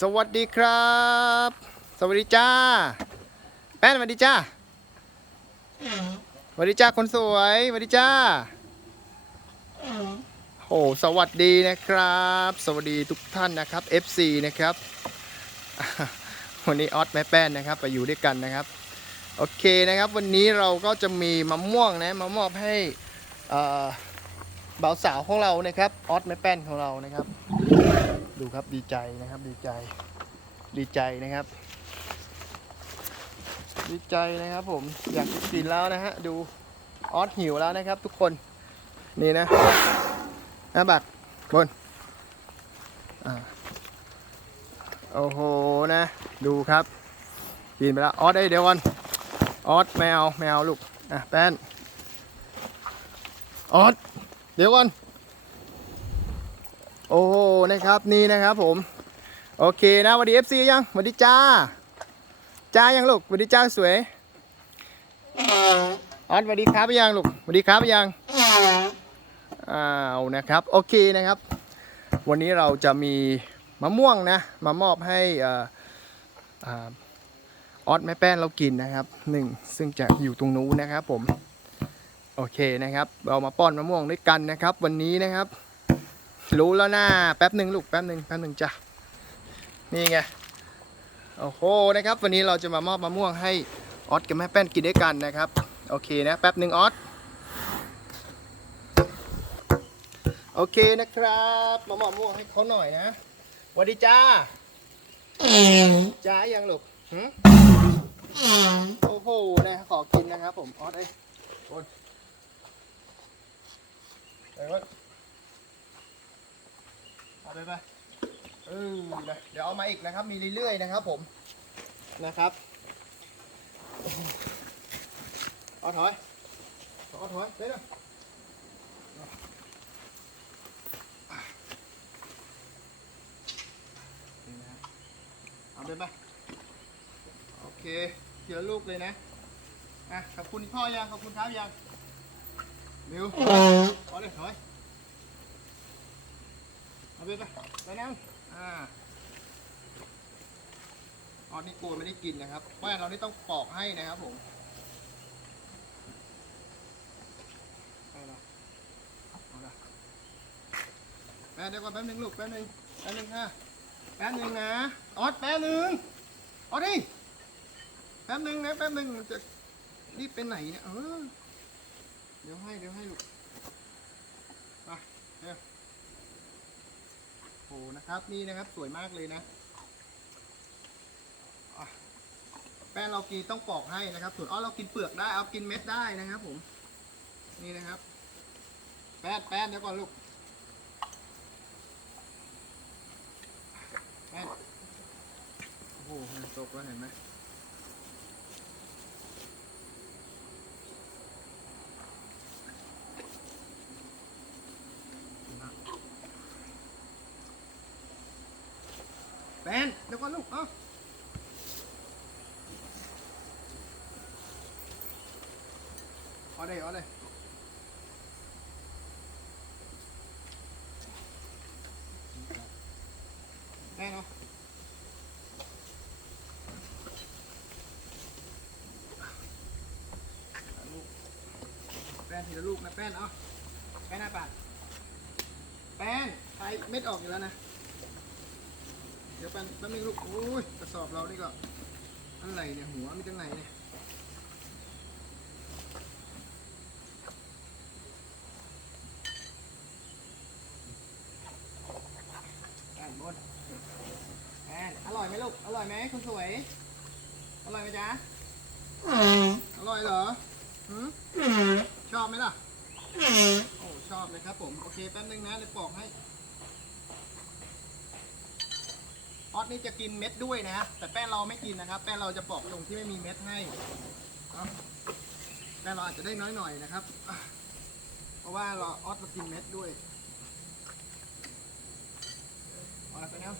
สวัสดีครับ สวัสดีจ้า แป้นสวัสดีจ้าสวัสดีจ้าคนสวยสวัสดีจ้าโอ้สวัสดีนะครับ สวัสดีทุกท่านนะครับ FC นะครับ วันนี้ออสแม่แป้นนะครับไปอยู่ด้วยกันนะครับ โอเคนะครับ วันนี้เราก็จะมีมะม่วงนะมามอบให้เบ่าวสาวของเรานะครับออสแม่แป้นของเรานะครับ ดูครับดีใจนะครับดีใจ ดีใจนะครับ ดีใจนะครับผมอยากกินแล้วนะฮะดูออสหิวแล้วนะครับ ทุกคนนี่นะนะบักบนอโอ้โหนะ ดูครับกินไปแล้วออสเอ้เดี๋ยวก่อนออสไม่เอาไม่เอาลูกอะแป้นออสเดี๋ยวก่อน โอ้โหนะครับนี่นะครับผม โอเคนะสวัสดี FC ยังสวัสดีจ้า จ้ายังลูกสวัสดีจ้าสวยออสสวัสดีครับยังลูกสวัสดีครับยังอ้าวนะครับโอเคนะครับ วันนี้เราจะมีมะม่วงนะมามอบให้อ่ออ่าออสแม่แป้นเรากินนะครับหนึ่งซึ่งจะอยู่ตรงนู้นนะครับผม โอเคนะครับ เรามาป้อนมะม่วงด้วยกันนะครับ วันนี้นะครับ รู้แล้วนะแป๊บหนึ่งลูกแป๊บหนึ่งแป๊บหนึ่งจ้ะนี่ไงโอ้โหนะครับ วันนี้เราจะมามอบมะม่วงให้ออสกับแม่แป้นกินด้วยกันนะครับ โอเคนะแป๊บหนึ่งออสโอเคนะครับมามอบมะม่วงให้เขาหน่อยนะสวัสดีจ้าจ้ายังลูกโอ้โหนะขอกินนะครับ ผมออสเอ้ยโอนไปวะเอา ไปไปเออนะเดี๋ยวเอามาอีกนะครับ มีเรื่อยๆนะครับ ผมนะครับเอาถอยเอาถอยเดี๋ยวนะนี่นะเอาไปไปโอเคเดี๋ยวลูกเลยนะอะขอบคุณพ่อยังขอบคุณครับยังเร็วเอาเลยถอย เอาไปไปไปนั่งอ่าออดนี่กลัวไม่ได้กินนะครับแม่เรานี่ต้องปอกให้นะครับผมเอาละเอาละแป๊บเดี๋ยวก่อนแป๊บนึงลูกแป๊บนึงแป๊บนึงค่ะแป๊บนึงนะออดแป๊บนึงออดดิแป๊บนึงนะแป๊บนึงจะรีบไปไหนเนี่ยเออเดี๋ยวให้เดี๋ยวให้ลูกไปเร็วโอ้โหนะครับ นี่นะครับสวยมากเลยนะแป้งเรากินต้องปอกให้นะครับส่วนอ้อเรากินเปลือกได้เอากินเม็ดได้นะครับ ผม นี่นะครับ แป้นแป้นเดี๋ยวก่อนลูกแป้นโอ้โหมันตกแล้วเห็นไหม แป้นเดี๋ยวก่อนลูกเอ้าเอาเลยเอาเลยแป้นเอาเอาลูกแป้นทีละลูกนะแป้นเอาแป้นหน้าปากแป้นใส่เม็ดออกอยู่แล้วนะ ดี๋ยวแป๊บแป๊บนึงลูกโอ้ยกระสอบเรานี่ก็อะไรเนี่ยหัวมีตั้งไหนเนี่ยด้านบนแอนอร่อยไหมลูก อร่อยไหมคุณสวย อร่อยไหมจ๊ะ อร่อยเหรอชอบไหมล่ะ โอ้ชอบเลยครับผม โอเคแป๊บนึงนะเดี๋ยวปอกให้ ออสนี่จะกินเม็ดด้วยนะ แต่แป้งเราไม่กินนะครับ แป้งเราจะปอกตรงที่ไม่มีเม็ดให้แป้งเราอาจจะได้น้อยหน่อยนะครับ เพราะว่าเราออสเรากินเม็ดด้วยเอาละไปแล้ว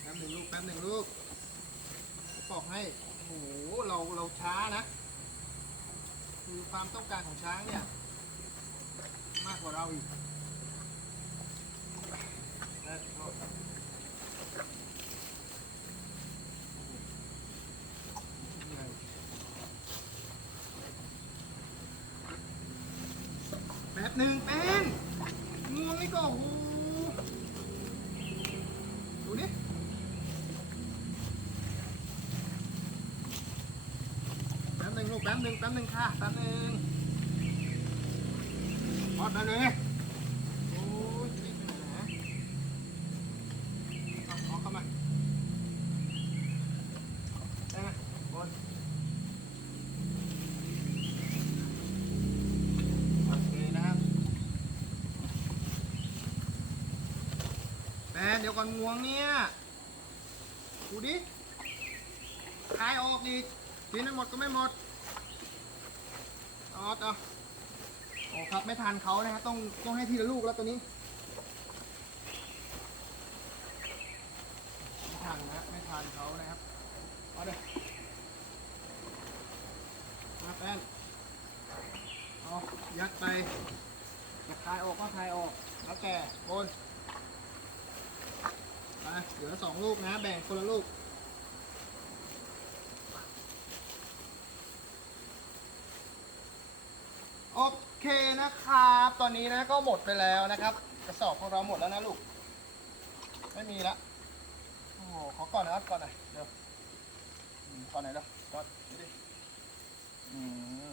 แป๊บหนึ่งลูกแป๊บหนึ่งลูกปอกให้โอ้โหเราเราช้านะคือความต้องการของช้างเนี่ย มากกว่าเราอีก แป๊บหนึ่งแป้งง่วงนี่ก็โอ้โหดูดิแป๊บหนึ่งลูกแป๊บหนึ่งแป๊บหนึ่งค่ะแป๊บหนึ่งพอดมาเลยโอ้ยรีบไปไหนนะเอาเอาเข้ามาได้ไหมบนโอเคนะครับ แม นเดี๋ยวก่อนงวงเนี่ย ดูดิคายออกดิกินไม่หมดก็ไม่หมดเออเอาโอ้ครับไม่ทันเขานะครับต้องต้องให้ทีละลูกแล้วตัวนี้ไม่ทันนะไม่ทันเขานะครับเอาเดี๋ยมาแป้นเอายัดไปจะคายออกก็คายออกแล้วแต่บน ไปเหลือสองลูกนะ แบ่งคนละลูก โอเคนะครับ ตอนนี้นะก็หมดไปแล้วนะครับ กระสอบของเราหมดแล้วนะลูก ไม่มีละโอ้ขอก่อนนะครับก่อนหน่อยเดี๋ยวก่อนหน่อยเร็วก่อนดิอืม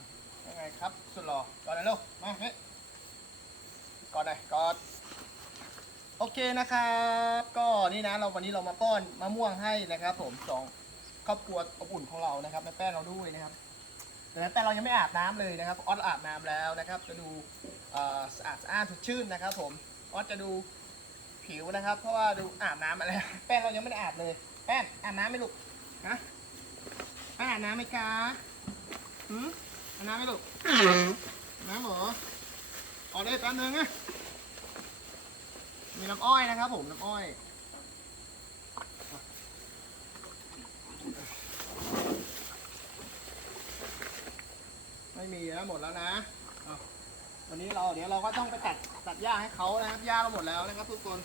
ยังไงครับ สุดหล่อก่อนหน่อยเร็วมาเฮ้ก่อนหน่อยก่อน เคนะครับก็นี่นะเราวันนี้เรามาป้อนมะม่วงให้นะครับ ผมสองครอบครัวอบอุ่นของเรานะครับแม่แป้งเราด้วยนะครับแต่แต่เรายังไม่อาบน้ำเลยนะครับออสอาบน้ำแล้วนะครับ จะดูสะอาดสะอ้านสดชื่นนะครับ ผมออสจะดูผิวนะครับ เพราะว่าดูอาบน้ำมาแล้วแป้งเรายังไม่ได้อาบเลย แป้งอาบน้ำไหมลูกฮะแป้งอาบน้ำไหมคะหืมอาบน้ำไหมลูกน้ำเหรอออกเลยแป๊บนึงนะ มีน้ำอ้อยนะครับผมน้ำอ้อยไม่มีแล้วหมดแล้วนะวันนี้เราเดี๋ยวเราก็ต้องไปตัดตัดหญ้าให้เขานะครับหญ้าเราหมดแล้วนะครับทุกคน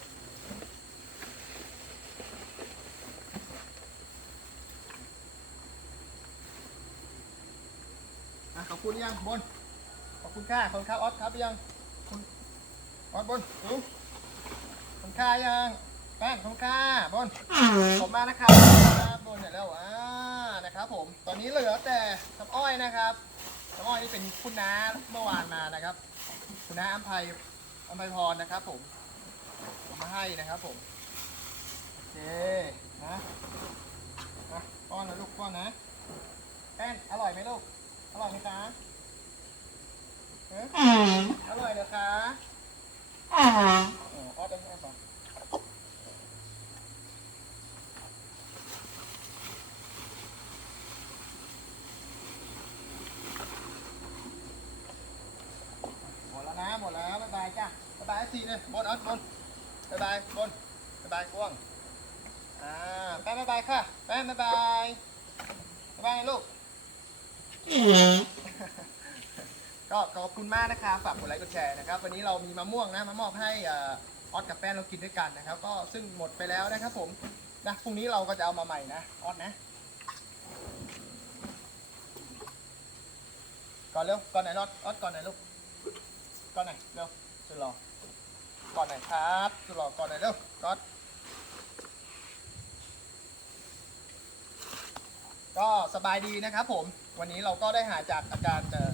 ขอบคุณยังบนขอบคุณค่าขอบคุณครับออสครับยังคุณออสบนสูงขอบ คุณค่ายังแป้งขอบคุณค่าบนขอบคุณมากนะครับครับบนเสร็จแล้วอ่านะครับผมตอนนี้เหลือแต่น้ำอ้อยนะครับน้ำอ้อยนี่เป็นคุณน้าเมื่อวานมานะครับ คุณน้าอัมภัยอัมภัยพรนะครับ ผมเอามาให้นะครับ ผมโอเคนะนะป้อนนะลูกป้อนนะแป้งอร่อยไหมลูกอร่อยไหมคะเอ๊ะอร่อยเหรอคะ อ๋อออดได้ไหมครับหมดแล้วนะหมดแล้วบ๊ายบายจ้ะบ๊ายบายทีเลยบนออดบนบ๊ายบายบนบ๊ายบายกว้างอ่าแป้งบ๊ายบายค่ะแป้งบ๊ายบายบ๊ายบายลูก ก็ขอบคุณมากนะครับฝากกดไลค์กดแชร์นะครับ วันนี้เรามีมะม่วงนะมามอบให้ออออสกับแป้งเรากินด้วยกันนะครับ ก็ซึ่งหมดไปแล้วนะครับผมนะพรุ่งนี้เราก็จะเอามาใหม่นะออสนะก่อนเร็วก่อนไหนออสออสก่อนไหนลูกก่อนไหนเร็วสุดหล่อก่อนไหนครับสุดหล่อก่อนไหนเร็วก่อนก็สบายดีนะครับผมวันนี้เราก็ได้หายจากอาการเอ่อ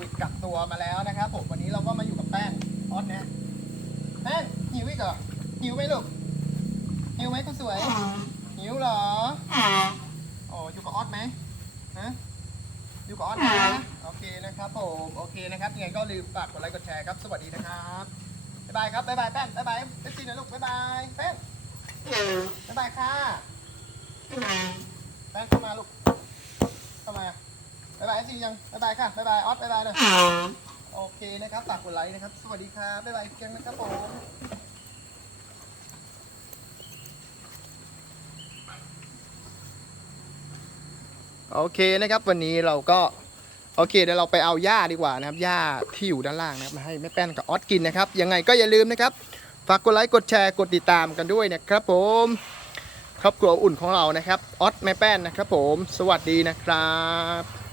วิดกักตัวมาแล้วนะครับผมวันนี้เราก็มาอยู่กับแป้งออสเนี่ยแป้งหิวอีกเหรอหิวไหมลูกหิวไหมคุณสวยหิวเหรอโอ้อยู่กับออสไหมฮะอยู่กับออสนะโอเคนะครับผมโอเคนะครับยังไงก็ลืมฝากกดไลค์กดแชร์ครับสวัสดีนะครับบ๊ายบายครับบ๊ายบายแป้งบ๊ายบายเอฟซีนะลูกบ๊ายบายแป้งบ๊ายบายค่ะแป้งเข้ามาลูกเข้ามาบ๊ายบายซียังบ๊ายบายค่ะบ๊ายบายออสบ๊ายบายเลยโอเคนะครับฝากกดไลค์นะครับ สวัสดีครับบ๊ายบายกันนะครับผมโอเคนะครับ วันนี้เราก็โอเคเดี๋ยวเราไปเอาหญ้าดีกว่านะครับหญ้าที่อยู่ด้านล่างนะครับมาให้แม่แป้นกับออสกินนะครับ ยังไงก็อย่าลืมนะครับ ฝากกดไลค์กดแชร์กดติดตามกันด้วยนะครับ ผมครอบครัวอุ่นของเรานะครับออสแม่แป้นนะครับ ผม สวัสดีนะครับ